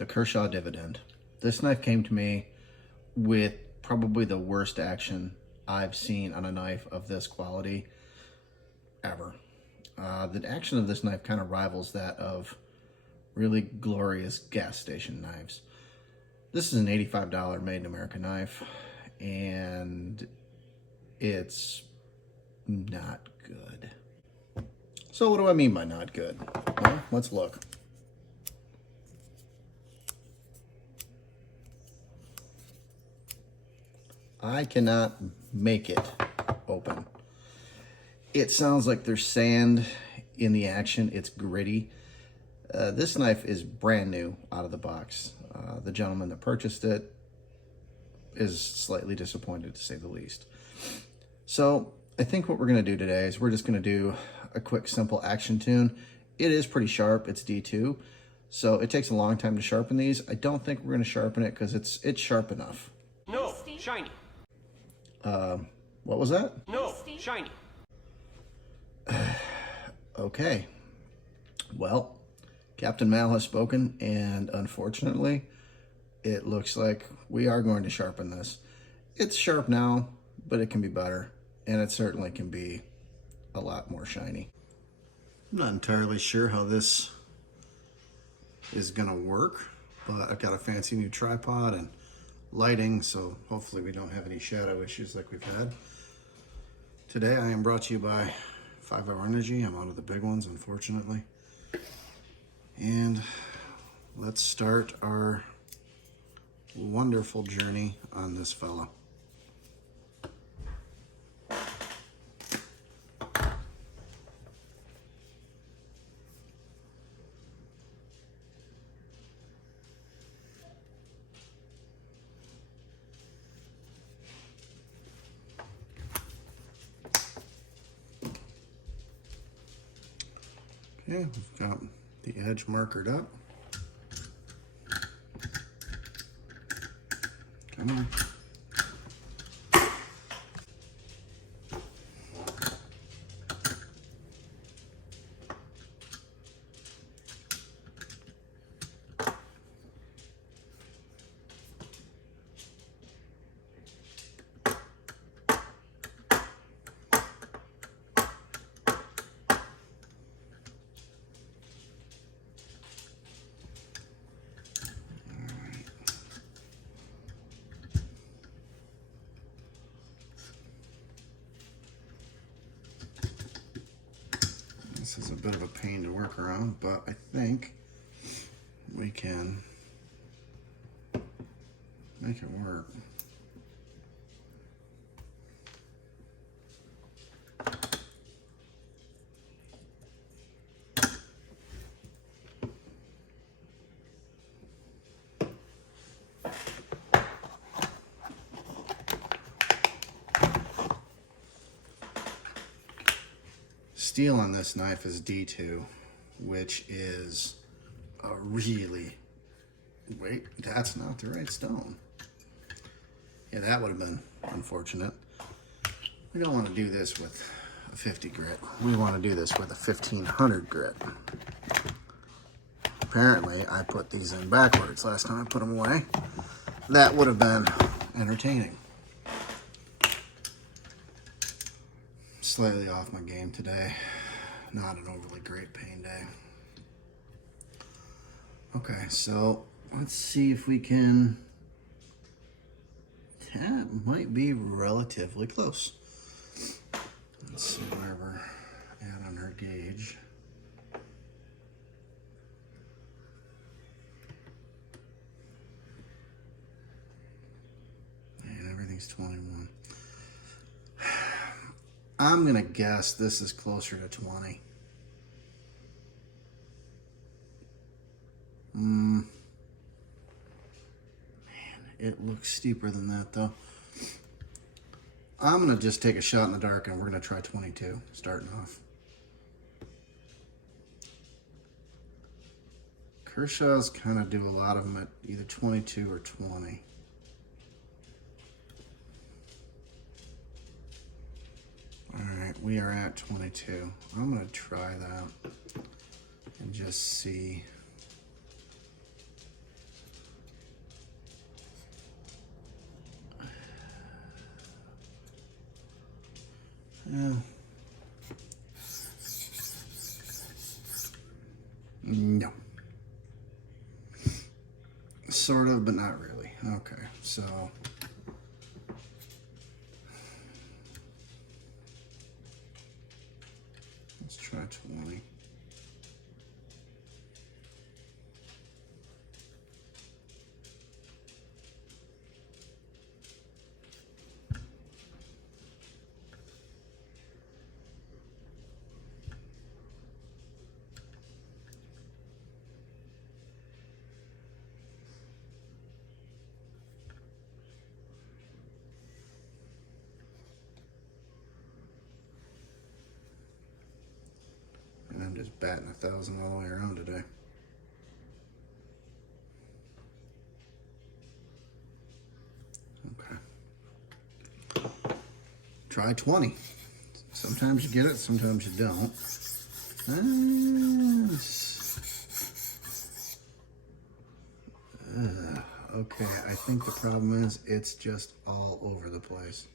the Kershaw Dividend. This knife came to me with probably the worst action I've seen on a knife of this quality ever. The action of this knife kind of rivals that of really glorious gas station knives. This is an $85 made in America knife, and it's not good. So what do I mean by not good? Well, let's look. I cannot make it open. It sounds like there's sand in the action. It's gritty. This knife is brand new out of the box. The gentleman that purchased it is slightly disappointed, to say the least. So I think what we're going to do today is we're just going to do a quick, simple action tune. It is pretty sharp. It's D2, so it takes a long time to sharpen these. I don't think we're going to sharpen it because it's sharp enough. No, shiny. What was that? No, shiny. Okay. Well, Captain Mal has spoken, and unfortunately, it looks like we are going to sharpen this. It's sharp now, but it can be better, and it certainly can be a lot more shiny. I'm not entirely sure how this is gonna work, but I've got a fancy new tripod and lighting, so hopefully we don't have any shadow issues like we've had. Today I am brought to you by 5 Hour Energy. I'm out of the big ones, unfortunately. And let's start our wonderful journey on this fella. Okay, we've got the edge markered up. Come on. This is a bit of a pain to work around, but I think we can make it work. Steel on this knife is D2, which is a really, wait, that's not the right stone. Yeah, that would have been unfortunate. We don't want to do this with a 50 grit. We want to do this with a 1500 grit. Apparently, I put these in backwards last time I put them away. That would have been entertaining. Slightly off my game today. Not an overly great pain day. Okay, so let's see if we can. That might be relatively close. Let's see where we're at on our gauge. And everything's 21. I'm gonna guess this is closer to 20. Man, it looks steeper than that though. I'm gonna just take a shot in the dark and we're gonna try 22, starting off. Kershaw's kind of do a lot of them at either 22 or 20. Alright, we are at 22. I'm going to try that and just see No. Sort of, but not really. Okay, so let's try 20. And I'm just batting 1,000 all the way around today. Okay. Try 20. Sometimes you get it, sometimes you don't. Okay, I think the problem is it's just all over the place.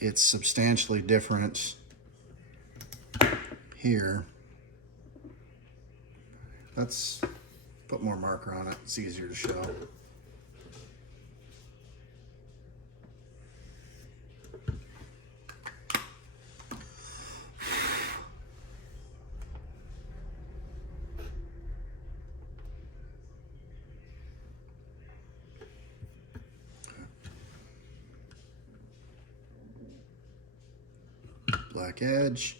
It's substantially different here. Let's put more marker on it. It's easier to show. Black edge.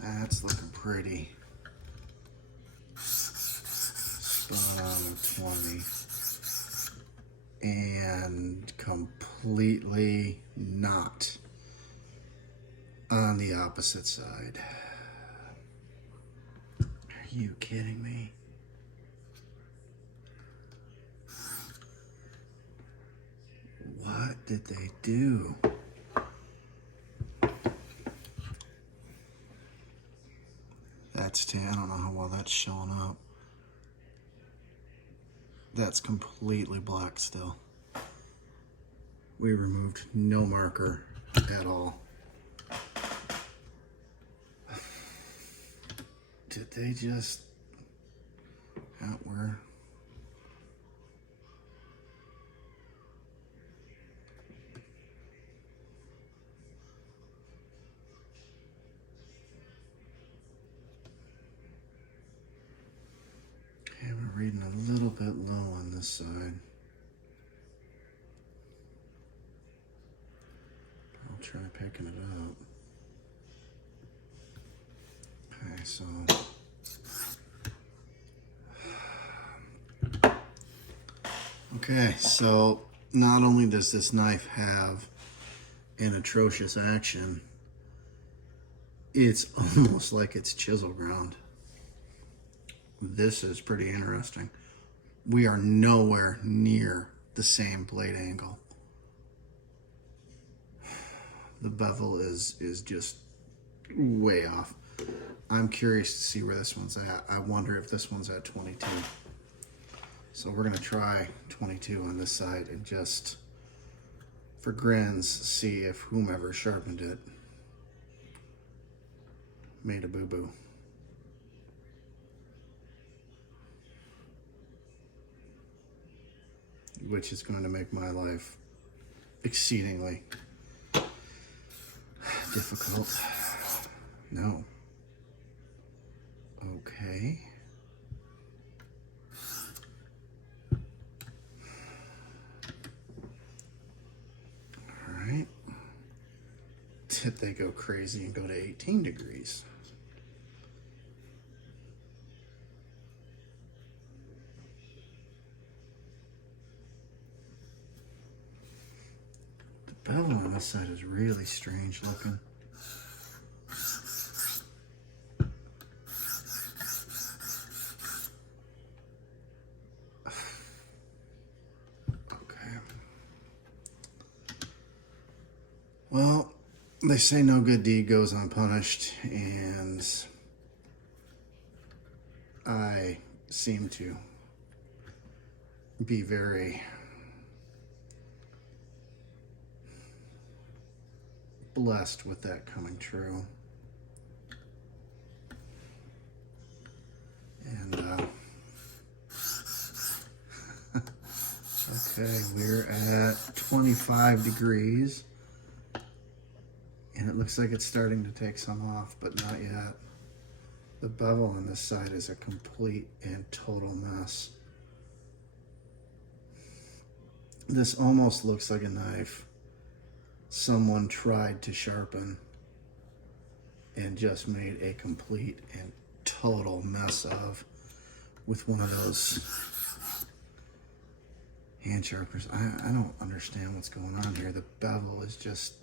That's looking pretty. Spin on 20. And completely not on the opposite side. Are you kidding me? What did they do? I don't know how well that's showing up. That's completely black still. We removed no marker at all. Did they just... we're... Okay, we're reading a little bit low on this side. I'll try picking it up. Okay, so... Okay, so not only does this knife have an atrocious action, it's almost like it's chisel ground. This is pretty interesting. We are nowhere near the same blade angle. The bevel is just way off. I'm curious to see where this one's at. I wonder if this one's at 22. So we're gonna try 22 on this side and just, for grins, see if whomever sharpened it made a boo-boo. Which is going to make my life exceedingly difficult. No. Okay. All right. Did they go crazy and go to 18 degrees? The bevel on this side is really strange looking. Well, They say no good deed goes unpunished, and I seem to be very blessed with that coming true. And okay, we're at 25 degrees, and it looks like it's starting to take some off, but not yet. The bevel on this side is a complete and total mess. This almost looks like a knife someone tried to sharpen and just made a complete and total mess of with one of those hand sharpeners. I don't understand what's going on here. The bevel is just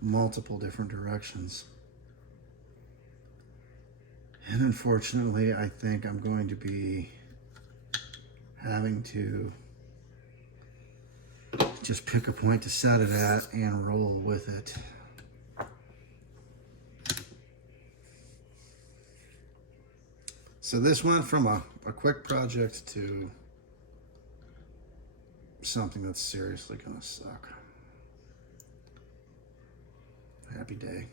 multiple different directions. And unfortunately, I think I'm going to be having to just pick a point to set it at and roll with it. So this went from a quick project to something that's seriously gonna suck. Happy day.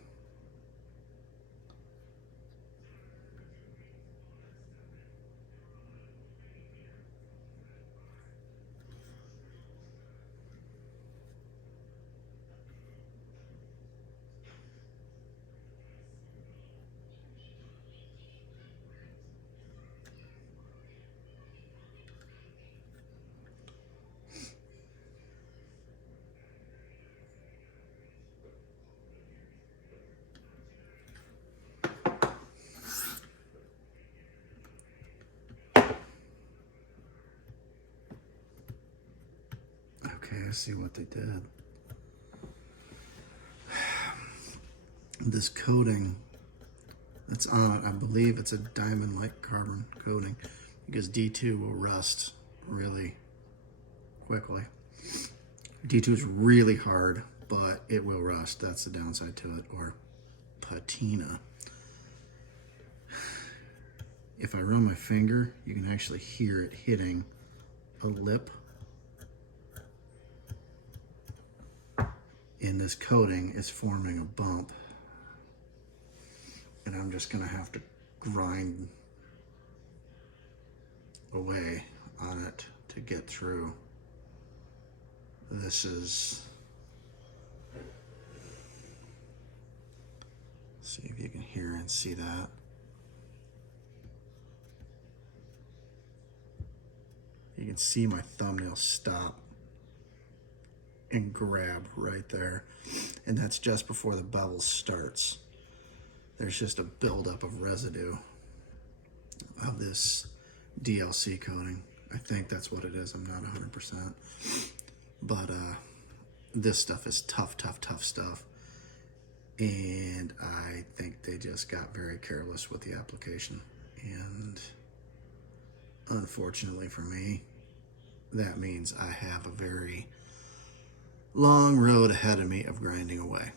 Okay, I see what they did. This coating that's on it, I believe it's a diamond-like carbon coating, because D2 will rust really quickly. D2 is really hard, but it will rust. That's the downside to it, or patina. If I run my finger, you can actually hear it hitting a lip. And this coating is forming a bump. And I'm just gonna have to grind away on it to get through. This is, see if you can hear and see that. You can see my thumbnail stop and grab right there. And that's just before the bevel starts. There's just a buildup of residue of this DLC coating. I think that's what it is. I'm not 100%. But this stuff is tough, tough, tough stuff. And I think they just got very careless with the application. And unfortunately for me, that means I have a very long road ahead of me of grinding away.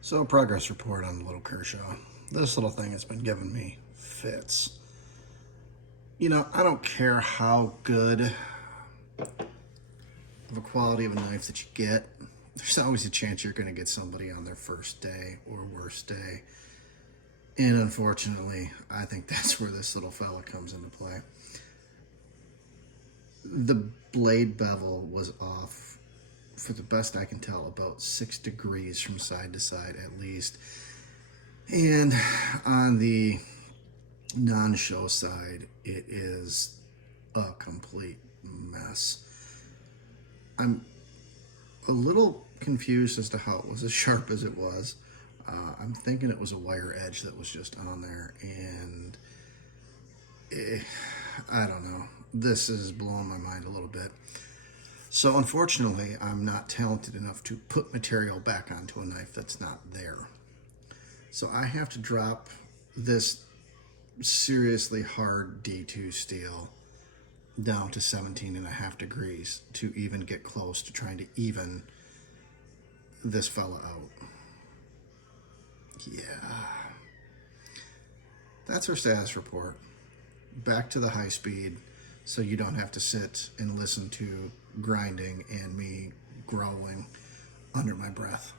So, progress report on the little Kershaw. This little thing has been giving me fits. You know, I don't care how good of a quality of a knife that you get. There's always a chance you're going to get somebody on their first day or worst day. And unfortunately, I think that's where this little fella comes into play. The blade bevel was off, for the best I can tell, about 6 degrees from side to side at least. And on the non-show side, it is a complete mess. I'm a little confused as to how it was as sharp as it was. I'm thinking it was a wire edge that was just on there, and I don't know. This is blowing my mind a little bit. So unfortunately, I'm not talented enough to put material back onto a knife that's not there. So I have to drop this seriously hard D2 steel down to 17.5 degrees to even get close to trying to even this fella out. Yeah. That's our status report. Back to the high speed so you don't have to sit and listen to grinding and me growling under my breath.